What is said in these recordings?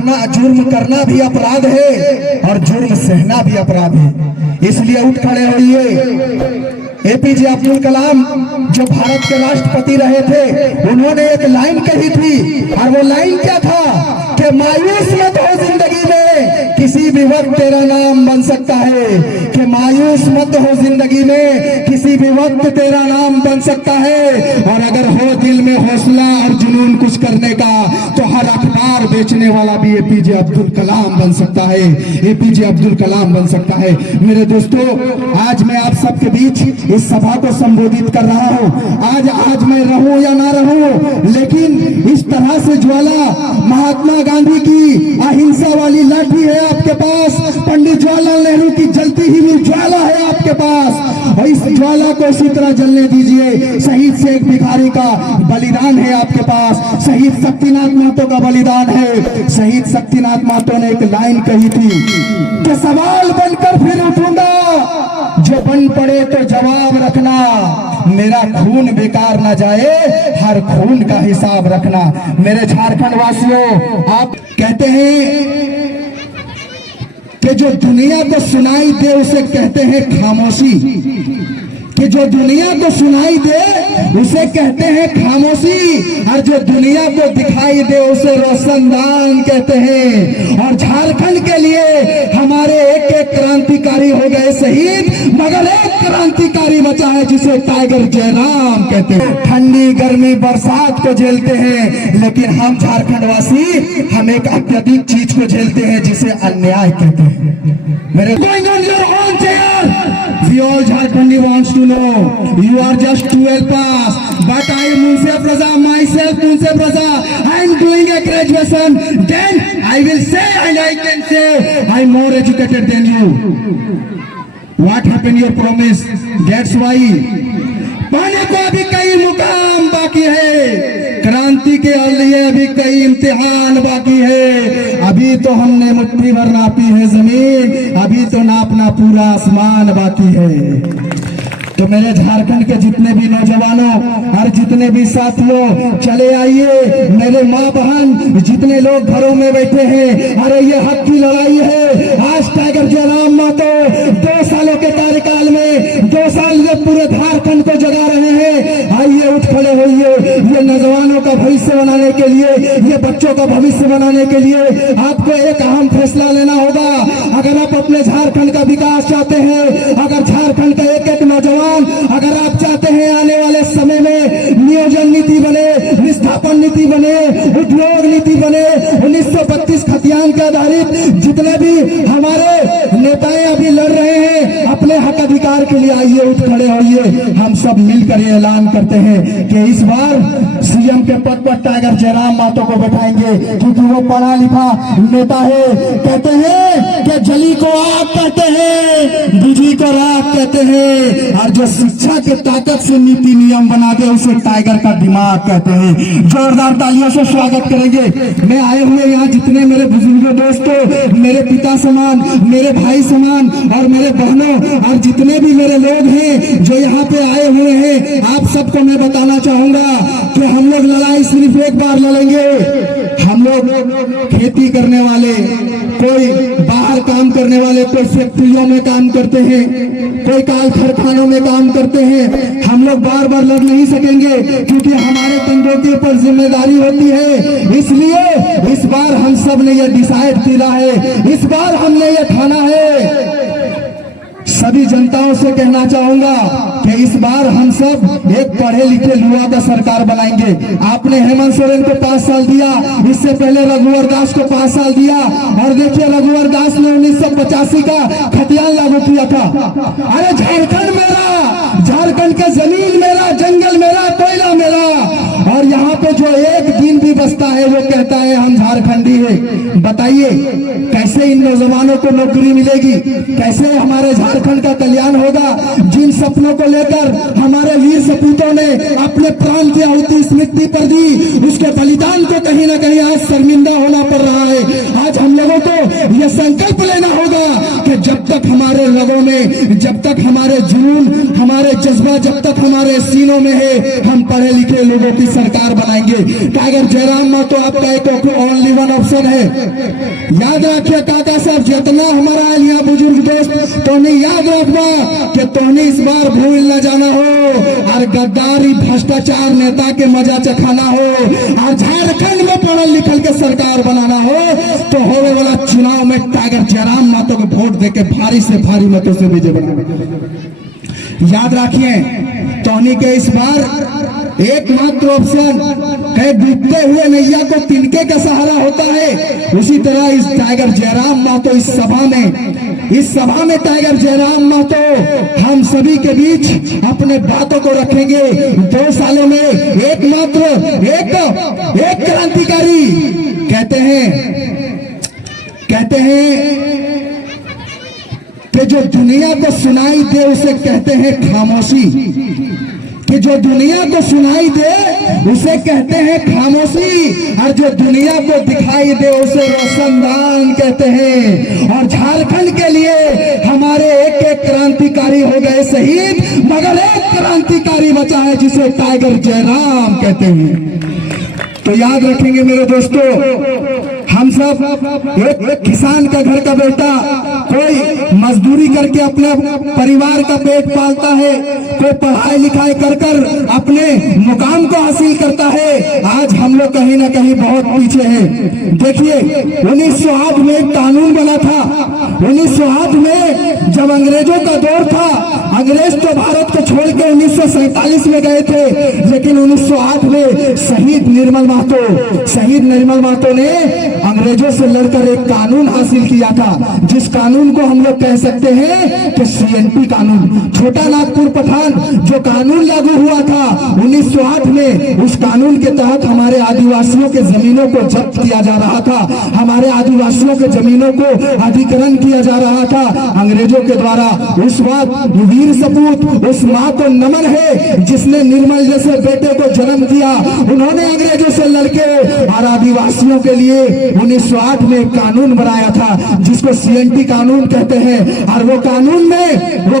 जुर्म करना भी अपराध है और जुर्म सहना भी अपराध है। इसलिए उठ खड़े होइए। एपीजे अब्दुल कलाम जो भारत के राष्ट्रपति रहे थे, उन्होंने एक लाइन कही थी, और वो लाइन क्या था कि मायूस मत हो जिंदगी में, किसी भी वक्त तेरा नाम बन सकता है। कि मायूस मत हो जिंदगी में, किसी भी वक्त तेरा नाम बन सकता है। और अगर हो दिल में हौसला और जुनून कुछ करने का, तो हर अखबार बेचने वाला भी एपीजे अब्दुल कलाम बन सकता है। एपीजे अब्दुल कलाम बन सकता है। मेरे दोस्तों, आज मैं आप सबके बीच इस सभा को संबोधित कर रहा हूं। आज मैं रहूं या ना रहूं, लेकिन इस तरह से ज्वाला महात्मा गांधी की अहिंसा वाली लाठी है आपके पास, पंडित जवाहरलाल नेहरू की जलती हुई ज्वाला है आपके पास, और इस ज्वाला को इसी तरह जलने दीजिए। शहीद शेख भिखारी का बलिदान है आपके पास, शहीद शक्तिनाथ महतो का बलिदान है। शहीद शक्तिनाथ महतो ने एक लाइन कही थी कि सवाल बनकर फिर उठूंगा, जो बन पड़े तो जवाब रखना, मेरा खून बेकार ना जाए, हर खून का हिसाब रखना। मेरे झारखंड वासियों, आप कहते हैं कि जो दुनिया को सुनाई दे उसे कहते हैं खामोशी, कि जो दुनिया को सुनाई दे उसे कहते हैं खामोशी, और जो दुनिया को दिखाई दे उसे रोशनदान कहते हैं। और झारखंड के लिए हमारे एक एक क्रांतिकारी हो गए शहीद, मगर एक क्रांतिकारी बचा है जिसे टाइगर जयराम कहते हैं। ठंडी गर्मी बरसात को झेलते हैं, लेकिन हम झारखंड वासी हम एक अत्यधिक चीज को झेलते हैं जिसे अन्याय कहते हैं। मेरे We all Jharkhandi wants to know. You are just 12 pass, but I Munse Praza myself, Munse Praza, I am doing a graduation. Then I will say, and I can say, I am more educated than you. What happened? Your promise. That's why. पाने को अभी कई मुकाम बाकी है, क्रांति के लिए अभी कई इम्तिहान बाकी है। अभी तो हमने मुट्ठी भर नापी है जमीन, अभी तो नापना पूरा आसमान बाकी है। तो मेरे झारखंड के जितने भी नौजवानों और जितने भी साथियों, चले आइए। मेरे माँ बहन जितने लोग घरों में बैठे हैं, अरे ये हक की लड़ाई है। आज टाइगर जयराम महतो 2 सालों के कार्यकाल में 2 साल में पूरे झारखंड को जगा रहे हैं। आइए, उठ खड़े होइए। ये नौजवानों का भविष्य बनाने के लिए, ये बच्चों का भविष्य बनाने के लिए आपको एक अहम फैसला लेना होगा। अगर आप अपने झारखंड का विकास चाहते हैं, अगर झारखंड का एक एक नौजवान, अगर आप चाहते हैं आने वाले समय में नियोजन नीति बने, विस्थापन नीति बने, उद्योग नीति बने, 1932 खतियान के आधारित जितने भी हमारे नेताएं अभी लड़ रहे हैं अपने हक अधिकार के लिए, आइए, उठ खड़े होइए। हम सब मिलकर ये ऐलान करते हैं कि इस बार सीएम के पद पर टाइगर जयराम महतो को बैठाएंगे, क्योंकि वो पढ़ा लिखा नेता है। कहते हैं कि जली को आग कहते हैं, बुझी को राख कहते हैं, और जो शिक्षा के ताकत से नीति नियम बना दे उसे टाइगर का दिमाग कहते हैं। जोरदार तालियों से स्वागत करेंगे। मैं आए हुए यहाँ जितने मेरे बुजुर्गों दोस्तों, मेरे पिता समान, मेरे भाई समान, और मेरे बहनों, और जितने भी मेरे लोग हैं जो यहाँ पे आए हुए हैं, आप सबको मैं बताना चाहूंगा कि हम लोग लड़ाई सिर्फ एक बार लड़ेंगे। हम लोग खेती करने वाले, कोई बाहर काम करने वाले, कोई फैक्ट्रियों में काम करते हैं, कोई काल कारखानों में काम करते हैं, हम लोग बार बार लड़ नहीं सकेंगे, क्योंकि हमारे कंधों के ऊपर जिम्मेदारी होती है। इसलिए इस बार हम सब ने यह डिसाइड किया है, इस बार हमने ये ठाना है। सभी जनताओं से कहना चाहूंगा कि इस बार हम सब एक पढ़े लिखे युवा का सरकार बनाएंगे। आपने हेमंत सोरेन को 5 साल दिया, इससे पहले रघुवर दास को 5 साल दिया, और देखिए रघुवर दास ने 1985 का खतियान लागू किया था। अरे झारखंड मेरा, झारखंड का जमीन मेरा, जंगल मेरा, कोयला मेरा, और यहाँ पे जो एक दिन भी बसता है वो कहता है हम झारखंडी है। बताइए कैसे इन नौजवानों को नौकरी मिलेगी, कैसे हमारे झारखंड का कल्याण होगा, जिन सपनों को लेकर हमारे वीर सपूतों ने अपने प्राण की आहुति इस मिट्टी पर दी, उसके बलिदान को कहीं ना कहीं आज शर्मिंदा होना पड़ रहा है। आज हम लोगों को यह संकल्प लेना होगा कि जब तक हमारे रगों में, जब तक हमारे जुनून, हमारे जज्बा जब तक हमारे सीनों में है, हम पढ़े लिखे लोगों की सरकार बनाएंगे। टाइगर जयराम महतो आपका एक ओनली वन ऑप्शन है। याद रखिए काका साहब, जितना हमारा यहाँ बुजुर्ग दोस्त तो नहीं याद रखना कि तोहनी इस बार भूल न जाना हो और गद्दारी भ्रष्टाचार नेता के मजा चखाना हो और झारखंड में पढ़ल लिखल के सरकार बनाना हो तो होने वाला चुनाव में टाइगर जयराम महतो को वोट देके भारी से भारी मतों से विजय बनाना। याद रखिए तोहनी के इस बार एकमात्र ऑप्शन है, डूबते हुए नैया को तिनके का सहारा होता है। उसी तरह इस टाइगर जयराम महतो इस सभा में टाइगर जयराम महतो हम सभी के बीच अपने बातों को रखेंगे। 2 सालों में एकमात्र एक क्रांतिकारी कहते हैं कि जो दुनिया को सुनाई दे उसे कहते हैं खामोशी, कि जो दुनिया को सुनाई दे उसे कहते हैं खामोशी और जो दुनिया को दिखाई दे उसे रोशनदान कहते हैं। और झारखंड के लिए हमारे एक क्रांतिकारी हो गए शहीद, मगर एक क्रांतिकारी बचा है जिसे टाइगर जयराम कहते हैं। तो याद रखेंगे मेरे दोस्तों, हम सब एक किसान का घर का बेटा, कोई मजदूरी करके अपने परिवार का पेट पालता है, कोई पढ़ाई लिखाई कर अपने मुकाम को हासिल करता है। आज हम लोग कहीं ना कहीं बहुत पीछे हैं। देखिए 1908 में एक कानून बना था। 1908 में जब अंग्रेजों का दौर था, अंग्रेज तो भारत को छोड़ के 1947 में गए थे, लेकिन 1908 में शहीद निर्मल महतो ने अंग्रेजों से लड़कर एक कानून हासिल किया था, जिस कानून को हम लोग कह सकते हैं कि सीएनपी कानून, छोटा नागपुर पठान जो कानून लागू हुआ था 1908 में, उस कानून के तहत हमारे आदिवासियों के जमीनों को जब्त किया जा रहा था, हमारे आदिवासियों के जमीनों को अधिग्रहण किया जा रहा था अंग्रेजों के द्वारा। उस वक्त वीर सपूत, उस माँ को नमन है जिसने निर्मल जैसे बेटे को जन्म दिया। उन्होंने अंग्रेजों से लड़के और आदिवासियों के लिए 1908 में एक कानून बनाया था जिसको सीएनटी कानून कहते हैं। और वो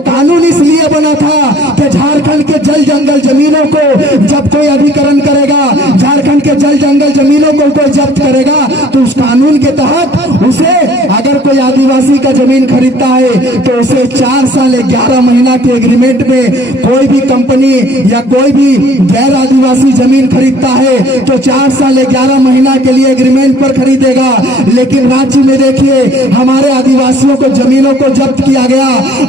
कानून इसलिए बना था कि झारखंड के जल जंगल जमीनों को जब कोई अधिग्रहण करेगा, झारखंड के जल जंगल जमीनों को कोई जब्त करेगा, तो उस कानून के तहत उसे, अगर कोई आदिवासी का जमीन खरीदता है तो उसे 4 साल 11 महीना के एग्रीमेंट में, कोई भी कंपनी या कोई भी गैर आदिवासी जमीन खरीदता है तो 4 साल 11 महीना के लिए एग्रीमेंट पर खरीदेगा। लेकिन रांची में देखिए हमारे आदिवासियों को जमीनों को जब्त किया गया।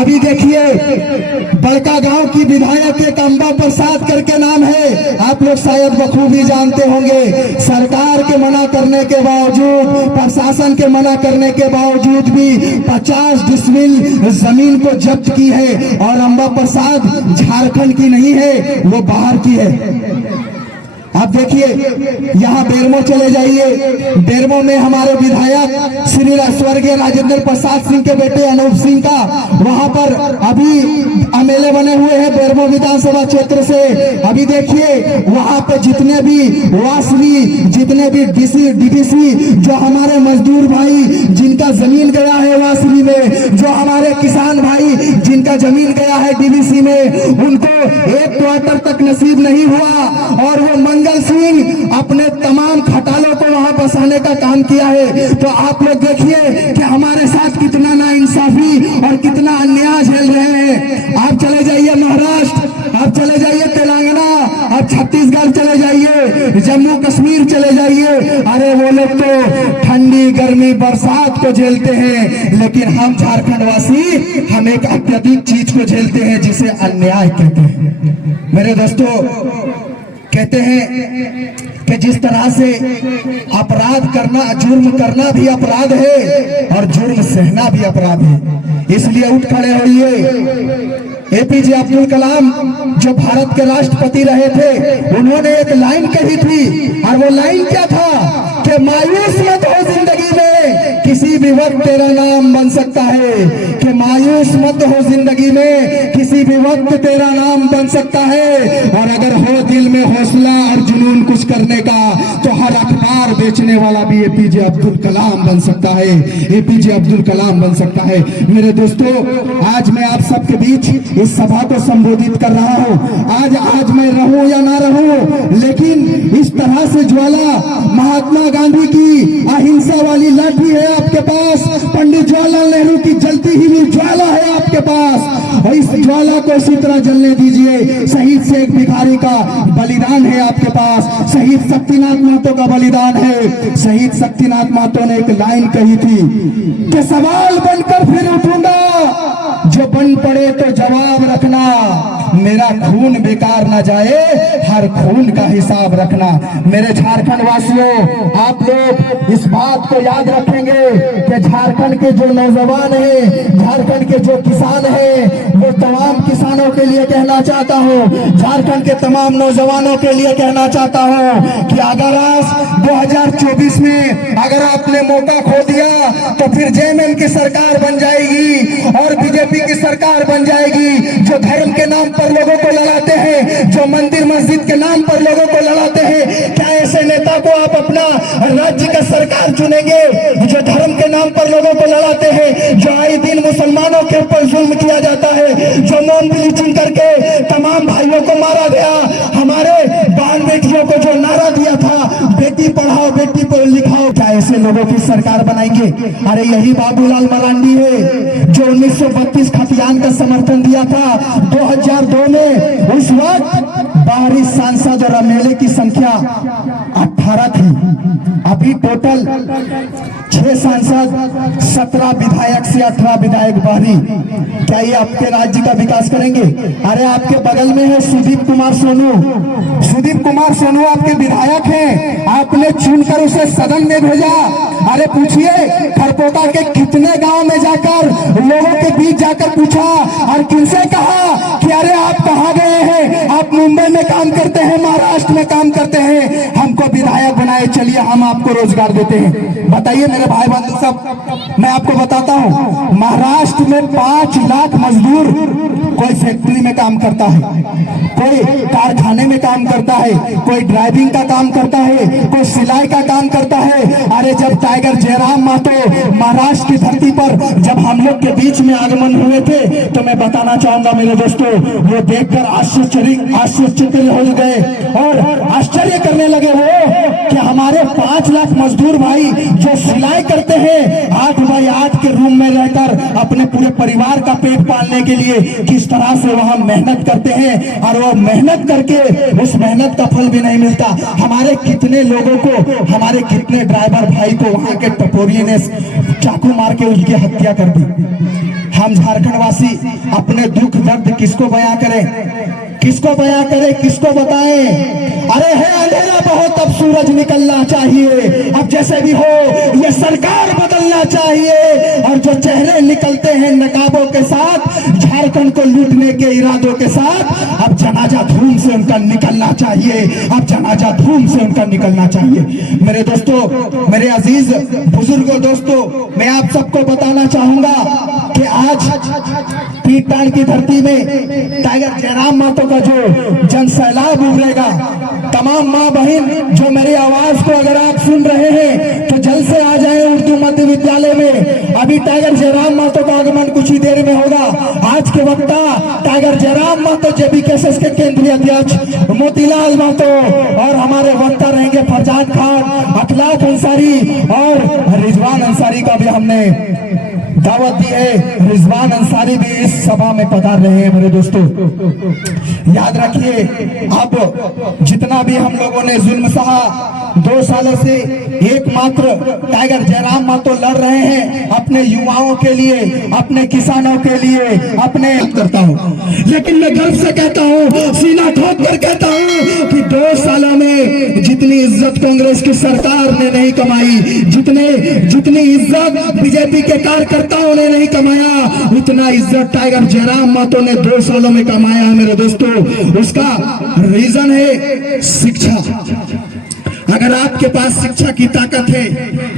अभी देखिए बड़का गांव की विधायक एक अंबा प्रसाद करके नाम है, आप लोग शायद बखूबी जानते होंगे। सरकार के मना करने के बावजूद, प्रशासन के मना करने के बावजूद भी 50 डिसमिल जमीन को जब्त की है। और अंबा प्रसाद झारखंड की नहीं है, वो बाहर की है। आप देखिए यहाँ बेरमो चले जाइए, बेरमो में हमारे विधायक श्री स्वर्गीय राजेंद्र प्रसाद सिंह के बेटे अनूप सिंह का वहां पर अभी एमएलए बने हुए हैं बेरमो विधानसभा क्षेत्र से। अभी देखिए वहां पे जितने भी वासवी, जितने भी डीडीसी, जो हमारे मजदूर भाई जिनका जमीन गया है वासवी में, जो हमारे किसान भाई जिनका जमीन गया है डीडीसी में, उनको 1 क्वार्टर तक नसीब नहीं हुआ। और वो मंगल सिंह अपने तमाम खटालों को वहां बसाने का काम किया है। तो आप लोग देखिए कि हमारे साथ कितना नाइंसाफी और कितना अन्याय झेल रहे हैं। आप चले जाइए महाराष्ट्र, आप चले जाइए तेलंगाना, आप छत्तीसगढ़ चले जाइए, जम्मू कश्मीर चले जाइए, अरे वो लोग तो ठंडी गर्मी बरसात को झेलते हैं, लेकिन हम झारखंड वासी हम एक अत्यधिक चीज को झेलते हैं जिसे अन्याय कहते हैं। मेरे दोस्तों कहते हैं कि जिस तरह से अपराध करना, जुर्म करना भी अपराध है और जुर्म सहना भी अपराध है, इसलिए उठ खड़े होइए। एपीजे अब्दुल कलाम जो भारत के राष्ट्रपति रहे थे, उन्होंने एक लाइन कही थी और वो लाइन क्या था कि मायूस मत हो जिंदगी में, किसी भी भी वक्त तेरा नाम बन सकता है, कि मायूस मत हो जिंदगी में, किसी भी वक्त तेरा नाम बन सकता है। और अगर हो दिल में हौसला और जुनून कुछ करने का, तो हर अखबार बेचने वाला भी एपीजे अब्दुल कलाम बन सकता है, एपीजे अब्दुल कलाम बन सकता है। मेरे दोस्तों, आज मैं आप सबके बीच इस सभा को संबोधित कर रहा हूं। आज मैं रहूं या ना रहूं, लेकिन इस तरह से ज्वाला महात्मा गांधी की अहिंसा वाली लाठी है आपके पास, पंडित जवाहरलाल नेहरू की जलती हुई ज्वाला है आपके पास, और इस ज्वाला को इसी तरह जलने दीजिए। शहीद शेख भिखारी का बलिदान है आपके पास, शहीद शक्तिनाथ महतो का बलिदान है। शहीद शक्तिनाथ महतो ने एक लाइन कही थी कि सवाल बनकर फिर उठूंगा, जो बन पड़े तो जवाब रखना, मेरा खून बेकार ना जाए, हर खून का हिसाब रखना। मेरे झारखंड वासियों, आप लोग इस बात को याद रखेंगे कि झारखंड के जो नौजवान हैं, झारखंड के जो किसान हैं, वो तमाम किसानों के लिए कहना चाहता हूँ, झारखंड के तमाम नौजवानों के लिए कहना चाहता हूँ कि अगर आज 2024 में अगर आपने मौका खो दिया, तो फिर जेएमएम की सरकार बन जाएगी और बीजेपी की सरकार बन जाएगी, जो धर्म के नाम पर लोगों को लड़ाते हैं, जो मंदिर मस्जिद के नाम पर लोगों को लड़ाते हैं। क्या ऐसे नेता को आप अपना राज्य का सरकार चुनेंगे, जो धर्म के नाम पर लोगों को लड़ाते हैं, जो आए दिन मुसलमानों के ऊपर जुल्म किया जाता है, जो मौन ब्लीचिंग करके तमाम भाइयों को मारा गया, हमारे बहन बेटियों को जो नारा दिया था बेटी पढ़ाओ बेटी लिखाओ, क्या ऐसे लोगों की सरकार बनाएंगे? अरे यही बाबूलाल मरांडी है जो 1932 खतियान का समर्थन दिया था 2002 में। उस वक्त बाहरी सांसद और एमएलए की संख्या 18 थी, अभी टोटल 6 सांसद, 17 विधायक से 18 विधायक बाहरी। क्या ये आपके राज्य का विकास करेंगे? अरे आपके बगल में है सुदीप कुमार सोनू, सुदीप कुमार सोनू आपके विधायक हैं, आपने चुनकर उसे सदन में भेजा। अरे पूछिए खरपोटा के कितने गांव में जाकर लोगों के बीच जाकर पूछा और किनसे कहा कि अरे आप कहाँ गए हैं, आप मुंबई में काम करते हैं, महाराष्ट्र में काम करते हैं, हमको विधायक बनाए, चलिए हम आपको रोजगार देते हैं। बताइए मेरे भाई बंधु सब, मैं आपको बताता हूँ, महाराष्ट्र में 5 लाख मजदूर कोई फैक्ट्री में काम करता है, कोई कारखाने में काम करता है, कोई ड्राइविंग का काम करता है, कोई सिलाई का काम करता है। अरे जब टाइगर जयराम महतो महाराष्ट्र की धरती पर जब हम लोग के बीच में आगमन हुए थे, तो मैं बताना चाहूंगा मेरे दोस्तों, वो देखकर आश्चर्यचकित हो गए और आश्चर्य करने लगे वो कि हमारे 5 लाख मजदूर भाई जो सिलाई करते हैं 8 बाई 8 के रूम में रहकर अपने पूरे परिवार का पेट पालने के लिए किस तरह से वहां मेहनत करते हैं, और वो मेहनत करके उस मेहनत का फल भी नहीं मिलता। हमारे कितने लोगों को, हमारे कितने ड्राइवर भाई को वहां के टपोरिये ने चाकू मार के उनकी हत्या कर दी। हम झारखंड वासी अपने दुख दर्द किसको बयां करें, किसको बयां करें, किसको बताएं? अरे है अंधेरा बहुत, अब सूरज निकलना चाहिए, अब जैसे भी हो ये सरकार बदलना चाहिए। और जो चेहरे निकलते हैं नकाबों के साथ, झारखंड को लूटने के इरादों के साथ, अब जनाजा धूम से उनका निकलना चाहिए, अब जनाजा धूम से उनका निकलना चाहिए। मेरे दोस्तों, मेरे अजीज बुजुर्गों, दोस्तों, मैं आप सबको बताना चाहूंगा कि आज पीटान की धरती में टाइगर जयराम महतो का जो जन सैलाब उभरेगा, तमाम माँ बहन जो मेरी आवाज को अगर आप सुन रहे हैं तो जल्द से आ जाए उर्दू मध्य विद्यालय में। अभी टाइगर जयराम महतो का आगमन कुछ ही देर में होगा। आज के वक्ता टाइगर जयराम महतो, जेबीकेएसएस के केंद्रीय अध्यक्ष मोतीलाल महतो, और हमारे वक्ता रहेंगे फरजान खान, अखलाक अंसारी और रिजवान अंसारी का भी हमने दावत दी है। रिजवान अंसारी भी इस सभा में पधार रहे हैं। मेरे दोस्तों, याद रखिए, अब जितना भी हम लोगों ने जुल्म सहा 2 सालों से, एकमात्र टाइगर जयराम महतो लड़ रहे हैं अपने युवाओं के लिए, अपने किसानों के लिए, अपने करता हूं। लेकिन मैं गर्व से कहता हूं, सीना ठोक कर कहता हूं कि 2 सालों में जितनी इज्जत कांग्रेस की सरकार ने नहीं कमाई, जितनी इज्जत बीजेपी के कार्यकर्ताओं ने नहीं कमाया, उतना इज्जत टाइगर जयराम महतो ने 2 सालों में कमाया है। मेरे दोस्तों, उसका रीजन है शिक्षा। अगर आपके पास शिक्षा की ताकत है,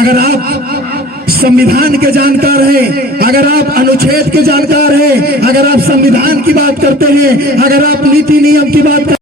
अगर आप संविधान के जानकार हैं, अगर आप अनुच्छेद के जानकार हैं, अगर आप संविधान की बात करते हैं, अगर आप नीति नियम की बात